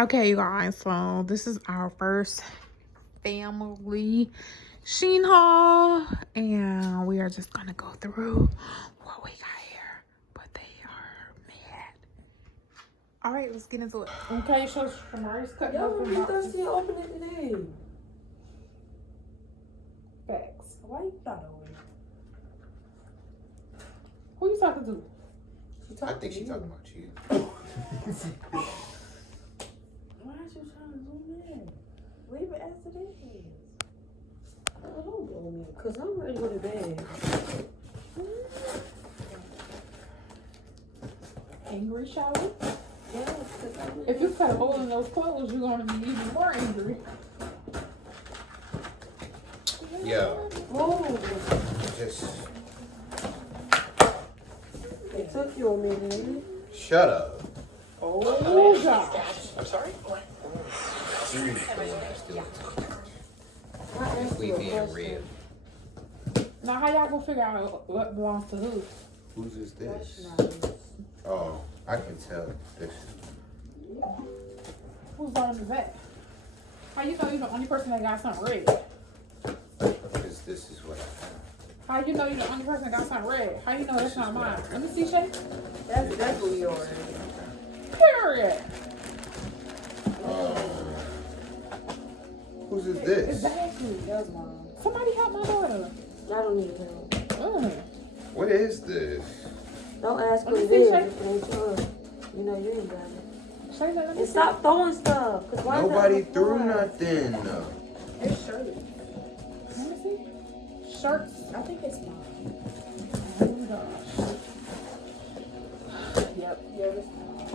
Okay, you guys, so this is our first family Shein haul, and we are just gonna go through what we got here, but they are mad. All right, let's get into it. Okay, so Shamari's cutting open boxes. Yo, open it today. Facts. Why you thought of it? Who you talking to? I think she's talking about you. Why are you trying to zoom in? Leave it as it is. Oh, don't blow me, cause I'm ready to go to bed. Angry shower? Yes, cause I'm If you cut a hole in those clothes, you're gonna be even more angry. Yo, move. just It took you a minute. shut up. Oh gosh. I'm sorry? You're the one that's still we being real. Now, how y'all gonna figure out what belongs to who? Whose is That's this? nice. Oh, I can tell. This. Who's on the back? How you know you're the only person that got something red? Because this is what I have. How you know you're the only person that got something red? How you know that's not mine? Let me see, Shay. That's definitely yours. Period. Whose is this? Exactly. That's mine. Somebody help my daughter. I don't need help. What is this? Don't ask Let me who see, it is Shay. if it ain't yours. You know you ain't got it. Shay, let me And see. stop throwing stuff. Cause why Nobody is that threw on the floor? nothing. It's shirt. Let me see. Shirts. I think it's mine. Oh gosh. Yep. Yeah, it's mine.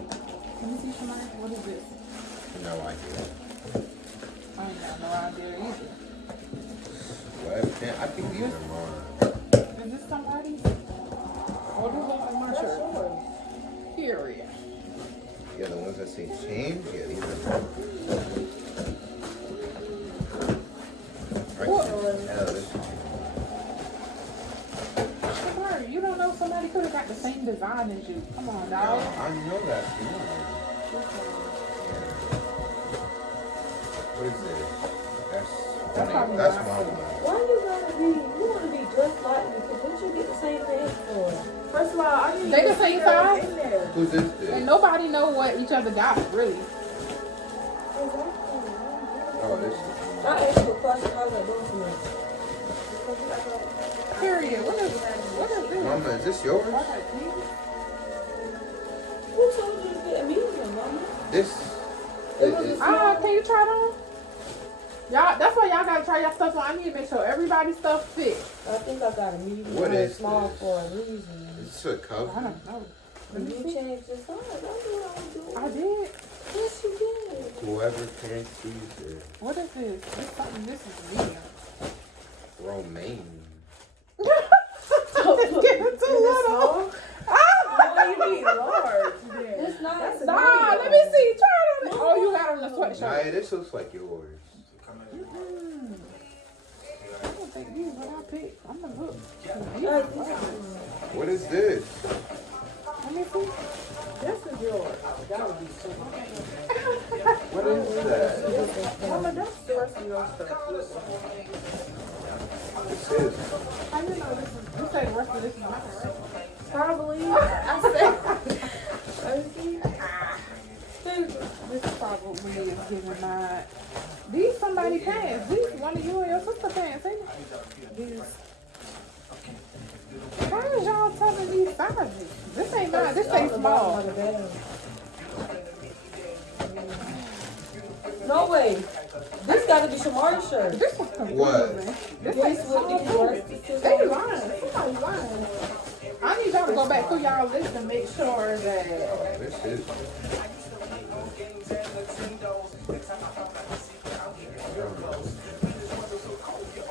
Let me see, Shamari. What is this? No idea. I ain't got no idea either. What? I think these are mine. Is this somebody's? Or do look like my That's shirt? yours. Period. Yeah, the ones that say Shein. Yeah, these are mine. I What? can tell this. Shamari, you don't know somebody could have got the same design as you. Come on, No, dog. I know that's mine. What is this? That's probably That's mine. my one. Why you wanna be just like me? Cause what you get the same thing for? First of all, I need They the same size? in there. Who's this? And nobody know what each other got, really. Oh, this is. I asked you a question. I was like, don't you know? Period. What is this? Mama, is this yours? Who told you to get a medium, mama? This. Can you try it on? Y'all, that's why y'all gotta try your stuff on. I need to make sure everybody's stuff fit. I think I got a medium What and a is small this? for a reason. Is this a cover? I don't know. When you changed the size, I knew I was doing. I did. Yes, you did. Whoever can see it. What is this? This something. This is medium. Romaine. It's getting Is too it little. small? Why you need large? It's not. That's a Nah, medium. let me see. Try it on. Oh, you got on the Nah, sweatshirt. this looks like yours. I don't think these what I picked. I'm gonna look. What is this? Let me see. This is yours. That would be so. What is that? Mama, that's the rest of your stuff. This is. How you know this is? You say the rest of this is mine, right? Probably. I said. This probably is giving mine. These somebody pants. These one of you and your sister pants, ain't it? These. Why is y'all telling these sizes? This ain't mine. This ain't small. No way. This got to be Shamari's shirt. This is confusing. What? This ain't This small. would be too. They lying. Somebody lying. I need y'all to go back through y'all list and make sure that. This is.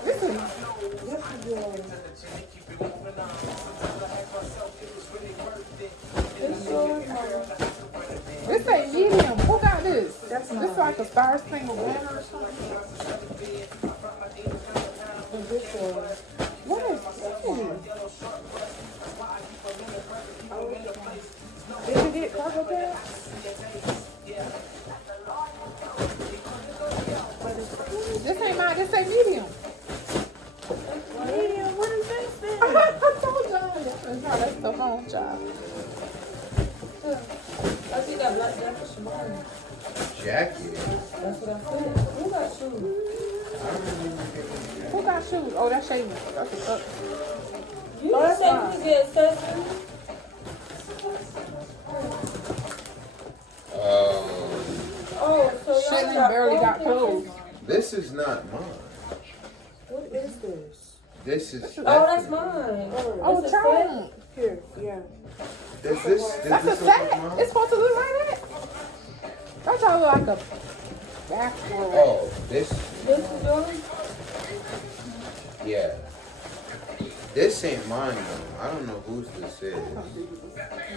This is. This ain't medium. Who got this? That's This mine. like a Star Spangled Banner or something. And this one. What is this? Did you get cargo pants? Shamari. Jacket. That's what I said. Who got shoes? Who got shoes? Oh, that's Shein. That's what's up. You Oh, that's said fine. you get accessories. Oh, so y'all Shein got barely got clothes. This is not mine. What is this? This is. Oh, that's mine. Oh, That's a child. Here, yeah. Does this That's a look set. like mine? It's supposed to look like that. That's all like a bathrobe. Oh, this. This is yours? Yeah. This ain't mine though. I don't know whose this is.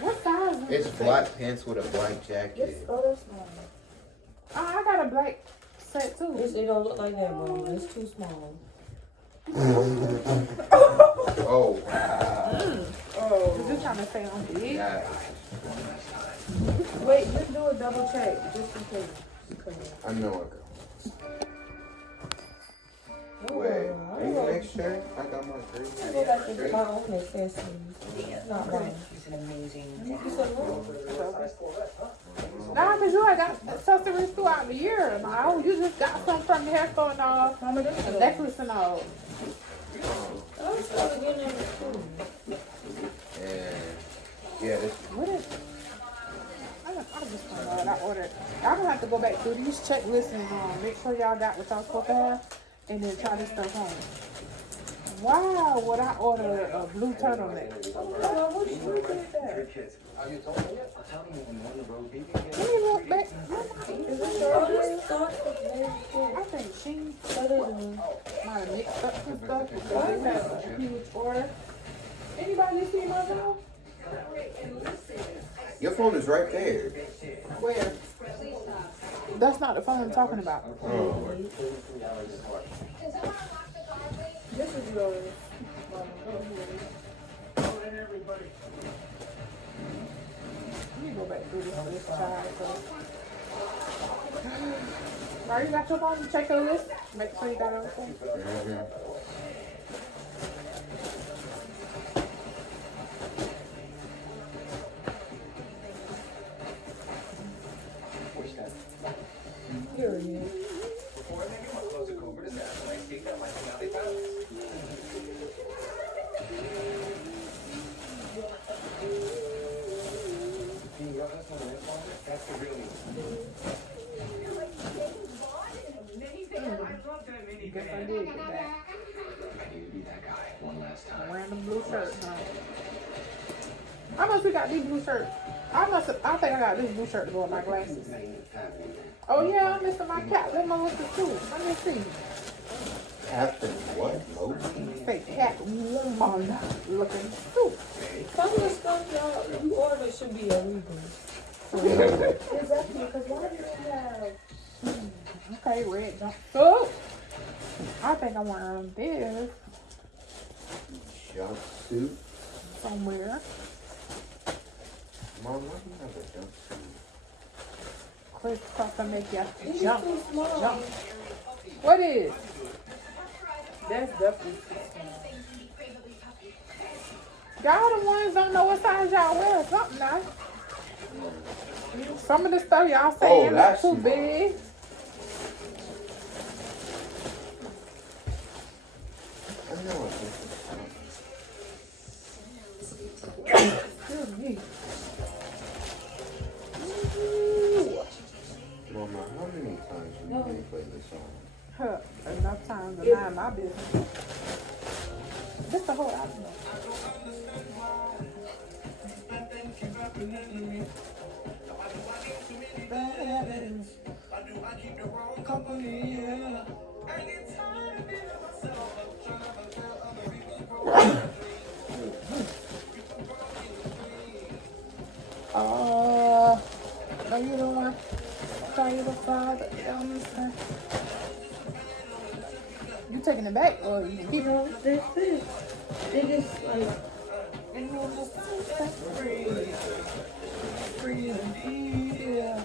What size is It's it? black pants with a black This, jacket. oh, that's mine. Oh, I got a black set too. This, it don't look like that, bro. It's too small. Oh. Oh. Is you trying to say I'm big? Yeah. Wait, just do a double check, just in case. I know it. Oh, Wait, I are you go- next shirt? I got my I green. go back to my own accessories. It's not mine. He's an amazing You said what? Nah, cause you had got accessories throughout the year. Like, oh, you just got some from the hair store and all, Mama, this a is necklace and all. I was started getting in the school. And yeah, this. What is? I just don't know what I ordered. Y'all gonna have to go back through these checklists and make sure y'all got what y'all supposed to have, and then try this stuff on. Wow, what I ordered a blue turtleneck. Oh, what you did that? Are you told yet? I'm telling you, when you're on the road, baby, Let me look back. Is this your this stuff? I think she That is one. might have mixed up some stuff because they had a huge order. Anybody see my phone? Your phone is right there. Where? That's not the phone I'm talking about. Oh. This is yours. Let me go back through this child. Are you got your phone? Check your list. Make sure you got everything. Here it is. before I make my clothes are over to that, when I take that, like, now they found it. That's not an influencer. That's the real you. Guess I did get that. I need to be that guy one last time. Random blue shirt. How much we got these blue shirts? I think I got this blue shirt to go with my glasses. Oh yeah, I'm missing my cap. Let me look at too. Let me see. Captain what? Logan? Say cat woman looking too. Some of the stuff y'all you ordered should be illegal. Exactly, because why do you have? Okay, red jumpsuit. I think I want this Jumpsuit? somewhere. Mom, why do you have a jumpsuit? Quick stuff to make you It's jump. too small. Jump. What is? That's definitely too small. Y'all the ones don't know what size y'all wear or something now. Some of the stuff y'all saying is that's too small. big. I know it. Excuse me. Mama, how many times you need to play this song? Huh, enough time to mind my business. This the whole album. Are you the one? Are you the father? You taking it back or you keep it? They fit. They just like Free and here.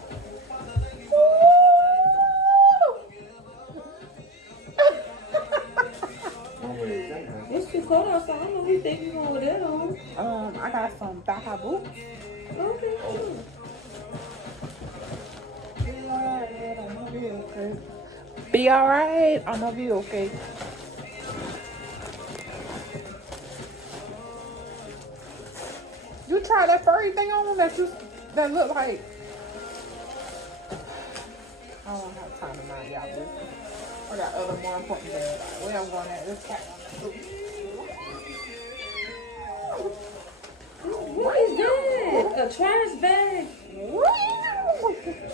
it's too cold outside. I don't know who you think you going with that on. I got some Baja boots. Okay, cool. Be alright. I'm gonna be okay. You try that furry thing on that look like. I don't have time to mind y'all business. I got other more important things. Where I'm going at this cat. What is that? A trash bag?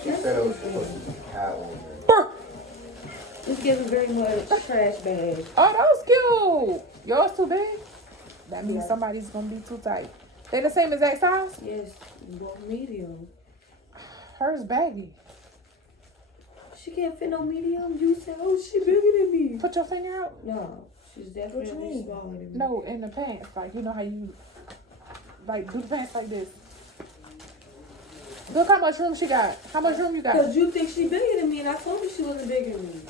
She said it was supposed to be cat over. It's giving very much trash bag. Oh, that was cute. Yours too big? That means somebody's gonna be too tight. They the same exact size? Yes, well, medium. Hers baggy. She can't fit no medium. You said, oh, she bigger than me. Put your finger out. No, she's definitely smaller than me. No, in the pants. Like, you know how you, like, do the pants like this. Look how much room she got. How much room you got? Because you think she bigger than me, and I told you she wasn't bigger than me.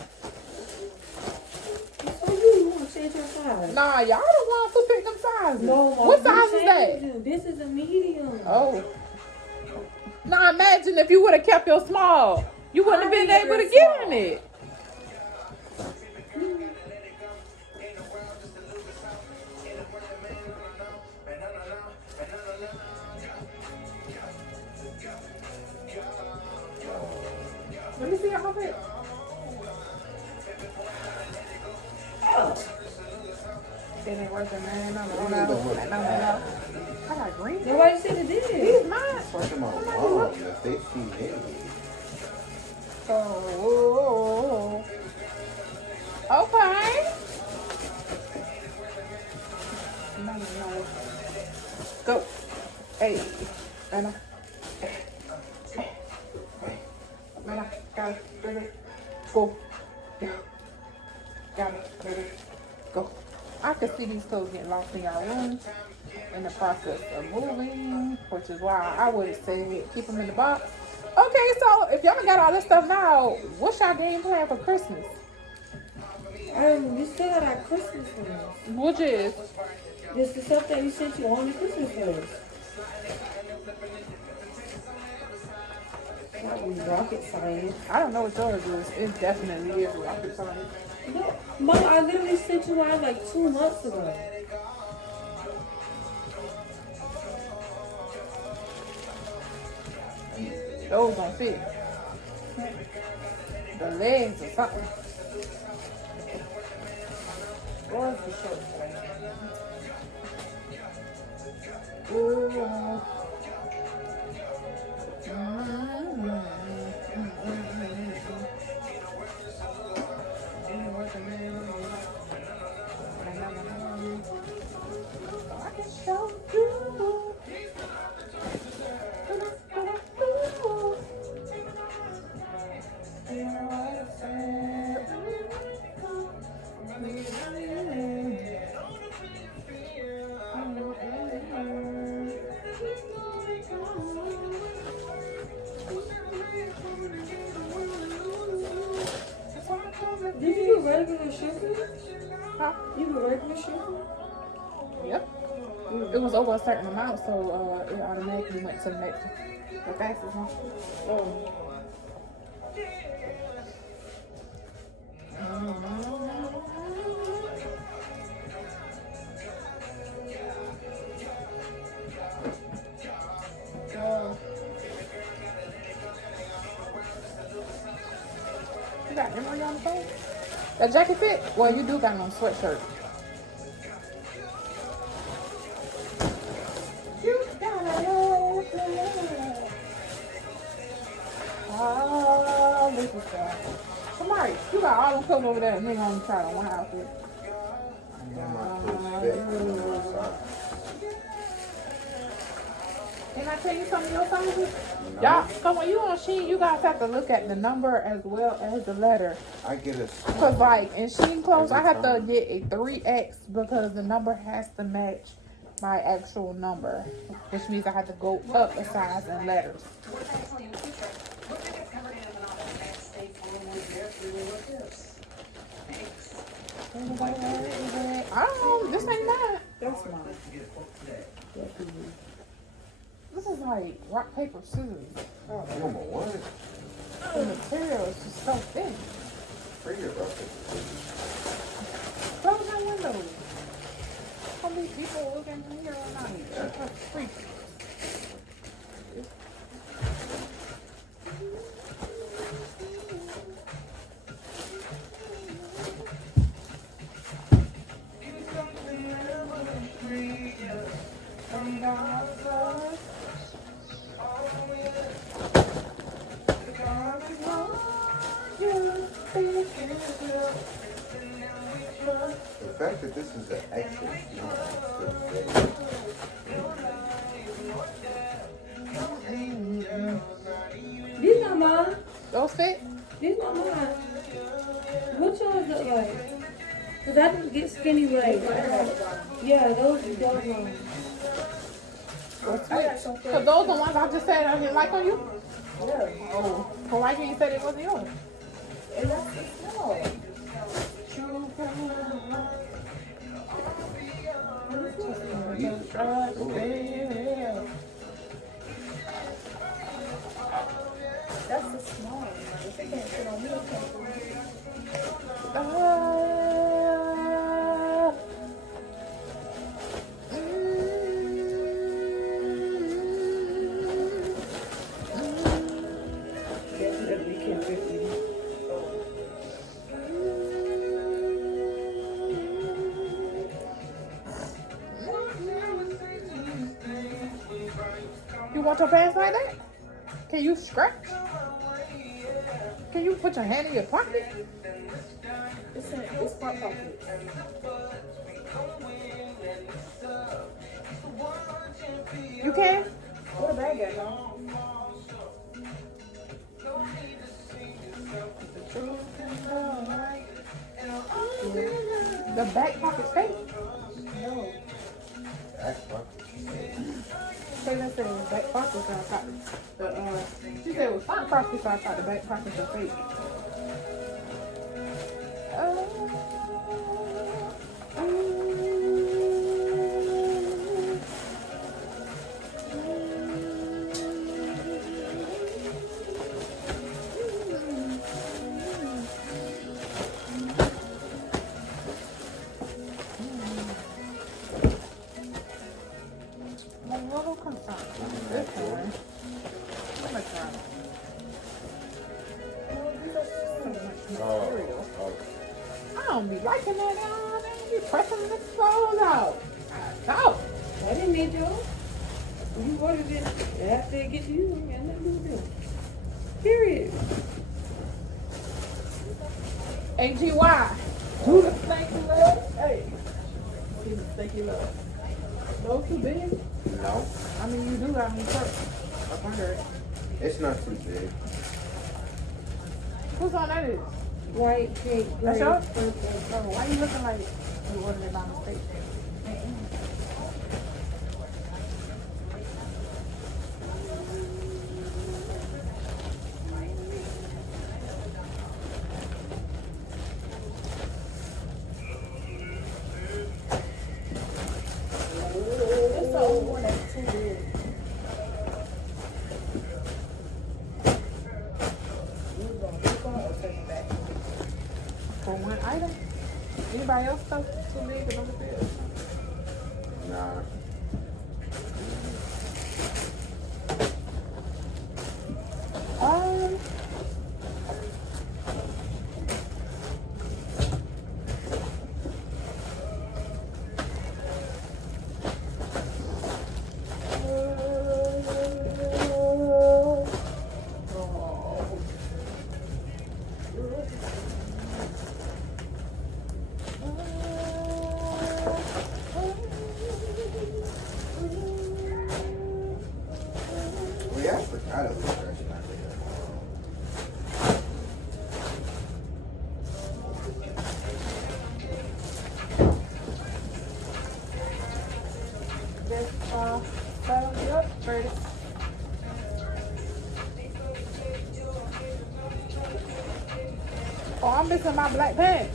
So you want to change your size? Nah, y'all the ones who pick them sizes. No, what size is that? This is a medium. Oh. Now imagine if you would have kept your small. You wouldn't have been able to get in it. Let me see how big. It ain't working, man. No. I got green. Nobody said it did. These mine. Talking about mom, if they see me. Oh. Okay. No. Go. Hey. Anna. Anna. Got it. Go. Got it. Go. I could see these clothes getting lost in your room in the process of moving, which is why I would say keep them in the box. Okay, so if y'all got all this stuff now, what's your game plan for Christmas? We still got our Christmas list. Which is? This is stuff that we sent you on the Christmas list. Rocket science. I don't know what yours is. It definitely is rocket science. No, Mom, I literally sent you out like 2 months ago. Those don't fit. The legs or something. Where's the shirt? Ooh. I can show you. Did you do regular shipping? Huh? You do regular shipping? Yep. It was over a certain amount, so it automatically went to the next one. The fastest one. Oh. You got Emory on the phone? That jacket fit? Well, you do got on a sweatshirt. You gotta love it. Oh, look at that. Somebody, you got all them clothes over there and they only try on one outfit. Can I tell you some of your sizes? Y'all, so when you on Shein, you guys have to look at the number as well as the letter. I get a Because like in Shein clothes, I have to get a 3X because the number has to match my actual number, which means I have to go up a size in letters. I don't know, this ain't mine. That's mine. This is like rock, paper, scissors. number one. the material is just so thin. Bring your brother. Close that window. How many people looking in here all night? That's a freak. The fact that this is an extra small. These not mine. Those fit? These not mine. What yours look like? Cause I didn't get skinny legs. Yeah, those mine. Cause those the ones I just said I didn't like on you? Yeah. Oh. Well, why can't you say it wasn't yours? And that's small. That's the small one. If it can't fit on me, it can't fit on me. Definitely can't fit me. You want your pants like that? Can you scratch? Can you put your hand in your pocket? It's front pocket. You can? What a bag at, huh? The back pocket's fake. No. Back pocket. Say that said it was back pocket, so I thought she said it was front pocket, so I thought the back pockets were fake. I'm a little concerned. This one. I'm gonna try. Oh. I don't be liking that. I don't be pressing the clothes out. No. I didn't need yours. You ordered it after it get to you. I got nothing to do with it. Period. AGY. Do the stinky love. Hey. Do the stinky love. Those too big? No, I mean, you do got me first. Up under it. it's not too big. Whose on that is? White, pink, That's gray, yours? purple. Oh, why you looking like you ordered it by mistake? It's the only one that's too big. You gonna keep on or take it back? For one item? Anybody else stuff too big to number three? Nah. Yeah, I forgot it was fresh. This that'll be up, Curtis. Oh, I'm missing my black pants.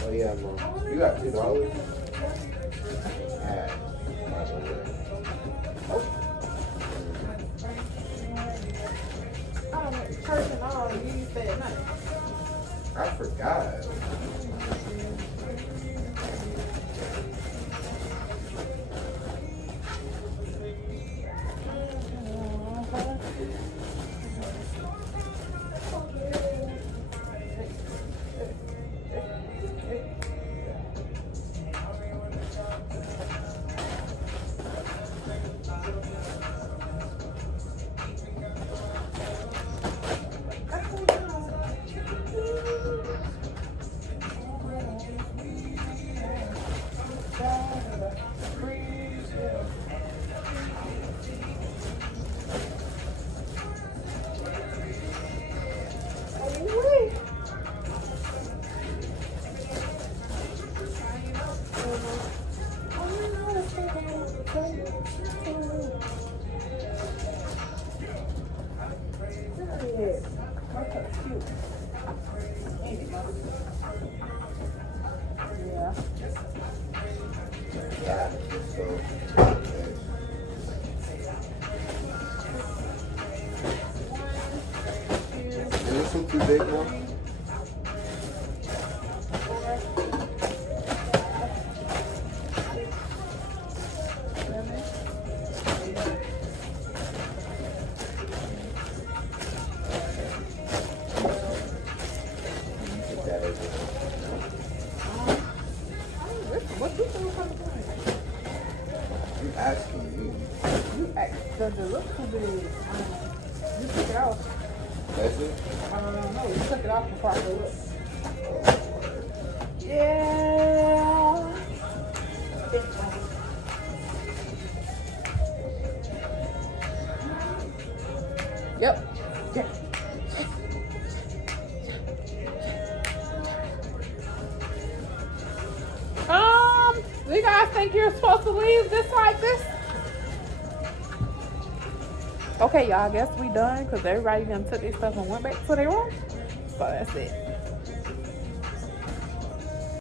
Oh yeah, Mom. You got $2? person on, you said nothing. I forgot. Yeah. Yeah. So, is this one too big now? Put that in there. What you think I'm doing? I'm asking you. You act, does it look too big? You took it off. That's it? I don't know. You took it off before I could look. Oh, Yeah. Yep. Yeah. Do you guys think you're supposed to leave this like this? Okay, y'all, I guess we done because everybody done took their stuff and went back to their room. So that's it.